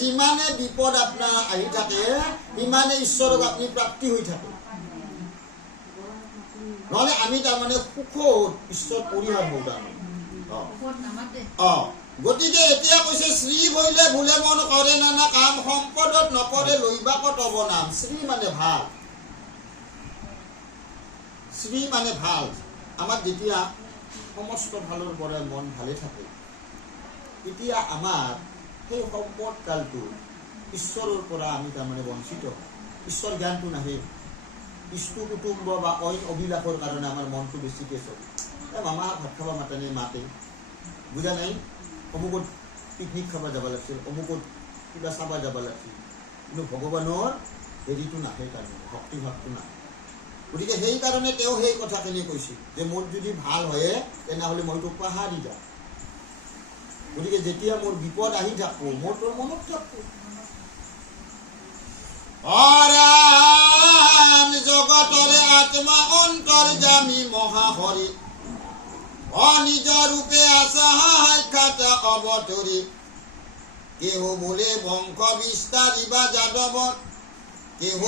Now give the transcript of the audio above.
যিমানে বিপদ আপনাৰ আহি থাকে সিমানে ঈশ্বৰক আপনি প্ৰাপ্তি হয়ে থাকে নহলে আমি তাৰমানে সুখত ঈশ্বর পরিহার হব গতিকে এতিয়া কৈছে শ্রী বইলে ভুলে মন করে নানা কাম সম্পদত নকরে লইবাকত অবনাম শ্রী মানে ভাল শ্রী মানে ভাল আমার যেতিয়া সমস্ত ভালৰ পৰা মন ভালে থাকে এতিয়া আমাৰ সেই সম্পদ কালটো ঈশ্বৰৰ পৰা আমি তাৰমানে বঞ্চিত ঈশ্বৰ জ্ঞানটো নাহে ইষ্টু কুটুম্ব বা অইন অভিলাষৰ কাৰণে আমাৰ মনটো বেছিকে চলে মামা ভাত খাব মাতেনে মাতে বুজা নাই অমুকত পিকনিক খাব যাব লাগিছিল অমুকত কিবা চাব যাব লাগিছিল কিন্তু ভগৱানৰ হেৰিটো নাহে তাৰমানে ভক্তিভাৱটো নাহে গতিকে সেইকাৰণে তেওঁ সেই কথাখিনি কৈছিল যে মোৰ যদি ভাল হয় তেনেহ'লে মই তোক পাহাৰি যাম গতিকে যেতিয়া মোৰ বিপদ আহি থাকো মোৰ তোৰ মনত থাকো অৰাম জগতৰে আত্মা অন্তৰ্যামী মহাহৰি অনিজ ৰূপে আছা সাক্ষাৎ অৱতৰি কেহ বোলে বংশ বিস্তাৰী বা যাদৱত কেহ